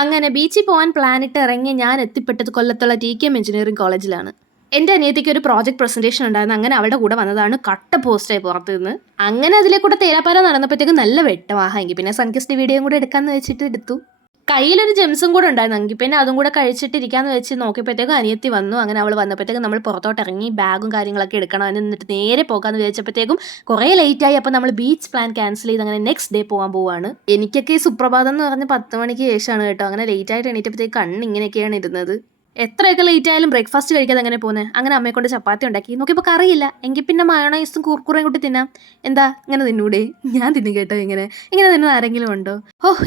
അങ്ങനെ ബീച്ചിൽ പോകാൻ പ്ലാനിട്ട് ഇറങ്ങി ഞാൻ എത്തിപ്പെട്ടത് കൊല്ലത്തുള്ള TKM എഞ്ചിനീയറിംഗ് കോളേജിലാണ്. എൻ്റെ അനിയത്തിക്ക് ഒരു പ്രോജക്റ്റ് പ്രസന്റേഷൻ ഉണ്ടായിരുന്നു. അങ്ങനെ അവളുടെ കൂടെ വന്നതാണ്. കട്ട പോസ്റ്റായി പുറത്ത് നിന്ന്. അങ്ങനെ അതിലെ കൂടെ തേരാപ്പാര നടന്നപ്പോഴത്തേക്കും നല്ല വെട്ടമാഹെങ്കിൽ പിന്നെ സൺകിസ്റ്റ് വീഡിയോയും കൂടെ എടുക്കാമെന്ന് വെച്ചിട്ട് എടുത്തു. കയ്യിലൊരു ജെംസും കൂടെ ഉണ്ടായിരുന്നു. എങ്കിൽ പിന്നെ അതും കൂടെ കഴിച്ചിട്ടിരിക്കാന്ന് വെച്ച് നോക്കിയപ്പോഴത്തേക്കും അനിയത്തി വന്നു. അങ്ങനെ അവൾ വന്നപ്പോഴത്തേക്കും നമ്മൾ പുറത്തോട്ട് ഇറങ്ങി ബാഗും കാര്യങ്ങളൊക്കെ എടുക്കണം. എന്നിട്ട് നേരെ പോകാമെന്ന് വിചാരിച്ചപ്പോഴത്തേക്കും കുറേ ലേറ്റായി. അപ്പോൾ നമ്മൾ ബീച്ച് പ്ലാൻ ക്യാൻസൽ ചെയ്ത് അങ്ങനെ നെക്സ്റ്റ് ഡേ പോകാൻ പോവാണ്. എനിക്കൊക്കെ ഈ സുപ്രഭാതം എന്ന് പറഞ്ഞ് 10 മണിക്ക് ശേഷമാണ് കേട്ടോ. അങ്ങനെ ലേറ്റായിട്ട് എണീറ്റപ്പോഴത്തേക്ക് കണ്ണിങ്ങനെയൊക്കെയാണ് ഇരുന്നത്. എത്രയൊക്കെ ലേറ്റ് ആയാലും ബ്രേക്ക്ഫാസ്റ്റ് കഴിക്കാതെ എങ്ങനെ പോകുന്നത്. അങ്ങനെ അമ്മയെ കൊണ്ട് ചപ്പാത്തി ഉണ്ടാക്കി നോക്കിയപ്പോൾ കറിയില്ല. എങ്കിൽ പിന്നെ മയോണൈസും കുർക്കുറയും കൂട്ടി തിന്നാം. എന്താ ഇങ്ങനെ തിന്നൂടെ? ഞാൻ തിന്നു കേട്ടോ. ഇങ്ങനെ തിന്നുന്ന ആരെങ്കിലും ഉണ്ടോ?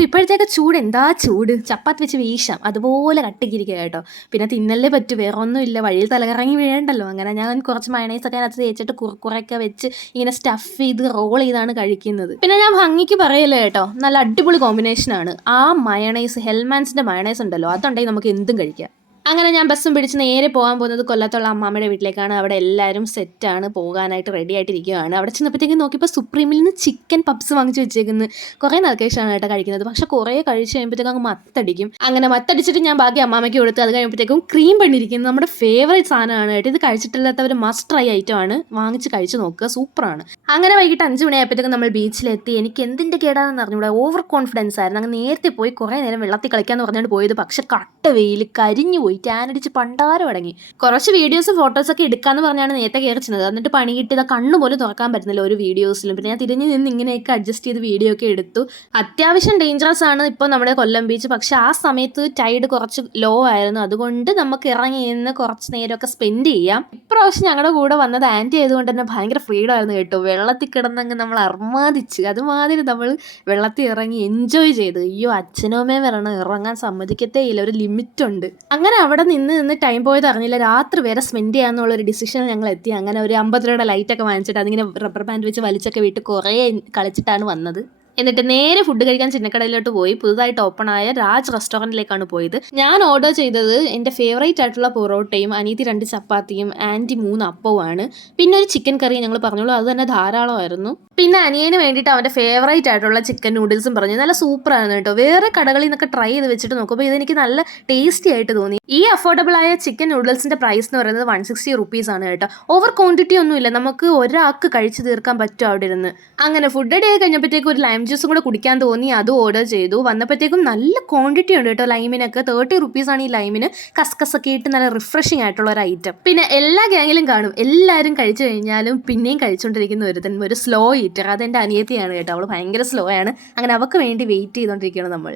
ഇപ്പോഴത്തേക്ക് ചൂട് എന്താ ചൂട്. ചപ്പാത്തി വെച്ച് വീശാം അതുപോലെ കട്ടിക്കിരിക്കുക കേട്ടോ. പിന്നെ തിന്നല്ലേ പറ്റൂ, വേറെ ഒന്നുമില്ല. വഴിയിൽ തലകറങ്ങി വീഴണ്ടല്ലോ. അങ്ങനെ ഞാൻ കുറച്ച് മയോണൈസൊക്കെ അതിനകത്ത് തേച്ചിട്ട് കുർക്കുറയൊക്കെ വെച്ച് ഇങ്ങനെ സ്റ്റഫ് ചെയ്ത് റോൾ ചെയ്താണ് കഴിക്കുന്നത്. പിന്നെ ഞാൻ ഭംഗിക്ക് പറയല്ലേ കേട്ടോ, നല്ല അടിപൊളി കോമ്പിനേഷനാണ്. ആ മയോണൈസ്, ഹെൽമാൻസിൻ്റെ മയോണൈസ് ഉണ്ടല്ലോ, അതുണ്ടെങ്കിൽ നമുക്ക് എന്തും കഴിക്കാം. അങ്ങനെ ഞാൻ ബസ്സും പിടിച്ച് നേരെ പോകാൻ പോകുന്നത് കൊല്ലത്തുള്ള അമ്മാമ്മയുടെ വീട്ടിലേക്കാണ്. അവിടെ എല്ലാവരും സെറ്റാണ്, പോകാനായിട്ട് റെഡി ആയിട്ടിരിക്കുകയാണ്. അവിടെ ചെന്നപ്പോഴത്തേക്കും നോക്കിയപ്പോൾ സുപ്രീമിൽ നിന്ന് ചിക്കൻ പപ്സ് വാങ്ങിച്ച് വെച്ചേക്കുന്നത്. കുറേ നാൾക്കേഷാണ് കേട്ടോ കഴിക്കുന്നത്. പക്ഷേ കുറേ കഴിച്ച് കഴിയുമ്പോഴത്തേക്കും അങ്ങ് മത്തടിക്കും. അങ്ങനെ മത്തടിച്ചിട്ട് ഞാൻ ബാക്കി അമ്മാമ്മയ്ക്ക് കൊടുത്ത്. അത് കഴിയുമ്പോഴത്തേക്കും ക്രീം പണിയിരിക്കുന്നത് നമ്മുടെ ഫേവറേറ്റ് സാധനമാണ് കേട്ടോ. ഇത് കഴിച്ചിട്ടില്ലാത്തവർ മസ്റ്റ് ട്രൈ ഐറ്റമാണ്. വാങ്ങിച്ച് കഴിച്ച് നോക്കുക, സൂപ്പറാണ്. അങ്ങനെ വൈകിട്ട് 5 മണിയായപ്പോഴത്തേക്കും നമ്മൾ ബീച്ചിലെത്തി. എനിക്ക് എന്തിൻ്റെ കേടാണെന്ന് അറിഞ്ഞൂടെ, ഓവർ കോൺഫിഡൻസ് ആയിരുന്നു. അങ്ങ് നേരത്തെ പോയി കുറേ നേരം വെള്ളത്തിൽ കളിക്കാമെന്ന് പറഞ്ഞുകൊണ്ട് പോയത്. പക്ഷെ കട്ട വെയിൽ, കരിഞ്ഞു പോയി, ടാനടിച്ച് പണ്ടാരം അടങ്ങി. കുറച്ച് വീഡിയോസും ഫോട്ടോസൊക്കെ എടുക്കാമെന്ന് പറഞ്ഞാണ് നേരത്തെ കയറി ചെന്നത്. എന്നിട്ട് പണി കിട്ടിയത് കണ്ണു പോലും തുറക്കാൻ പറ്റുന്നില്ല ഒരു വീഡിയോസിലും. പിന്നെ ഞാൻ തിരിഞ്ഞ് നിന്ന് ഇങ്ങനെയൊക്കെ അഡ്ജസ്റ്റ് ചെയ്ത് വീഡിയോ ഒക്കെ എടുത്തു. അത്യാവശ്യം ഡേഞ്ചറസ് ആണ് ഇപ്പോൾ നമ്മുടെ കൊല്ലം ബീച്ച്. പക്ഷെ ആ സമയത്ത് ടൈഡ് കുറച്ച് ലോ ആയിരുന്നു. അതുകൊണ്ട് നമുക്ക് ഇറങ്ങി നിന്ന് കുറച്ച് നേരമൊക്കെ സ്പെൻഡ് ചെയ്യാം. ഇപ്രാവശ്യം ഞങ്ങളുടെ കൂടെ വന്നത് ആൻറ്റി ആയതുകൊണ്ട് തന്നെ ഭയങ്കര ഫ്രീഡം ആയിരുന്നു കേട്ടോ. വെള്ളത്തിൽ കിടന്നങ്ങ് നമ്മൾ അർമാദിച്ച് അതുമാതിരി നമ്മൾ വെള്ളത്തിൽ ഇറങ്ങി എൻജോയ് ചെയ്ത്. അയ്യോ, അച്ഛനും അമ്മയും വരണം, ഇറങ്ങാൻ സമ്മതിക്കത്തേ ഇല്ല, ഒരു ലിമിറ്റ് ഉണ്ട്. അങ്ങനെ അവിടെ നിന്ന് ടൈം പോയത് അറിഞ്ഞില്ല. രാത്രി വരെ സ്പെൻഡ് ചെയ്യാമെന്നുള്ളൊരു ഡിസിഷനിൽ ഞങ്ങൾ എത്തി. അങ്ങനെ ഒരു 50 രൂപയുടെ ലൈറ്റൊക്കെ വാങ്ങിച്ചിട്ട് അതിങ്ങനെ റബ്ബർ ബാൻഡ് വെച്ച് വലിച്ചൊക്കെ വിട്ട് കുറേ കളിച്ചിട്ടാണ് വന്നത്. എന്നിട്ട് നേരെ ഫുഡ് കഴിക്കാൻ ചിന്നക്കടയിലോട്ട് പോയി. പുതുതായിട്ട് ഓപ്പൺ ആയ രാജ് റെസ്റ്റോറൻറ്റിലേക്കാണ് പോയത്. ഞാൻ ഓർഡർ ചെയ്തത് എൻ്റെ ഫേവറേറ്റ് ആയിട്ടുള്ള പൊറോട്ടയും അനീതി 2 ചപ്പാത്തിയും ആൻറ്റി 3 അപ്പവുമാണ്. പിന്നെ ഒരു ചിക്കൻ കറി ഞങ്ങൾ പറഞ്ഞോളൂ, അത് തന്നെ ധാരാളമായിരുന്നു. പിന്നെ അനിയന് വേണ്ടിയിട്ട് അവൻ്റെ ഫേവറേറ്റ് ആയിട്ടുള്ള ചിക്കൻ നൂഡിൽസും പറഞ്ഞു. നല്ല സൂപ്പറായിരുന്നു കേട്ടോ. വേറെ കടകളിൽ നിന്നൊക്കെ ട്രൈ ചെയ്ത് വെച്ചിട്ട് നോക്കുമ്പോൾ ഇതെനിക്ക് നല്ല ടേസ്റ്റി ആയിട്ട് തോന്നി. ഈ അഫോർഡബിൾ ആയ ചിക്കൻ നൂഡിൽസിൻ്റെ പ്രൈസ് എന്ന് പറയുന്നത് 160 റുപ്പീസാണ് കേട്ടോ. ഓവർ ക്വാണ്ടിറ്റി ഒന്നുമില്ല, നമുക്ക് ഒരാൾക്ക് കഴിച്ചു തീർക്കാൻ പറ്റും അവിടെ ഇരുന്ന്. അങ്ങനെ ഫുഡ് റെഡി ആയി കഴിഞ്ഞപ്പോഴത്തേക്കും ഒരു ലൈം ജ്യൂസും കൂടെ കുടിക്കാൻ തോന്നി, അതും ഓർഡർ ചെയ്തു. വന്നപ്പോഴത്തേക്കും നല്ല ക്വാണ്ടിറ്റി ഉണ്ട് കേട്ടോ. ലൈമിനൊക്കെ 30 റുപ്പീസാണ് ഈ ലൈമിന്. കസ്കസൊക്കെ ഇട്ട് നല്ല റിഫ്രഷിംഗ് ആയിട്ടുള്ള ഒരു ഐറ്റം. പിന്നെ എല്ലാ ഗ്യാങ്ങിലും കാണും, എല്ലാവരും കഴിച്ചു കഴിഞ്ഞാലും പിന്നെയും കഴിച്ചുകൊണ്ടിരിക്കുന്ന ഒരു സ്ലോ ഈറ്റർ. അതെൻ്റെ അനിയത്തിയാണ് കേട്ടോ. അവൾ ഭയങ്കര സ്ലോ ആണ്. അങ്ങനെ അവൾക്ക് വേണ്ടി വെയിറ്റ് ചെയ്തുകൊണ്ടിരിക്കുകയാണ് നമ്മൾ.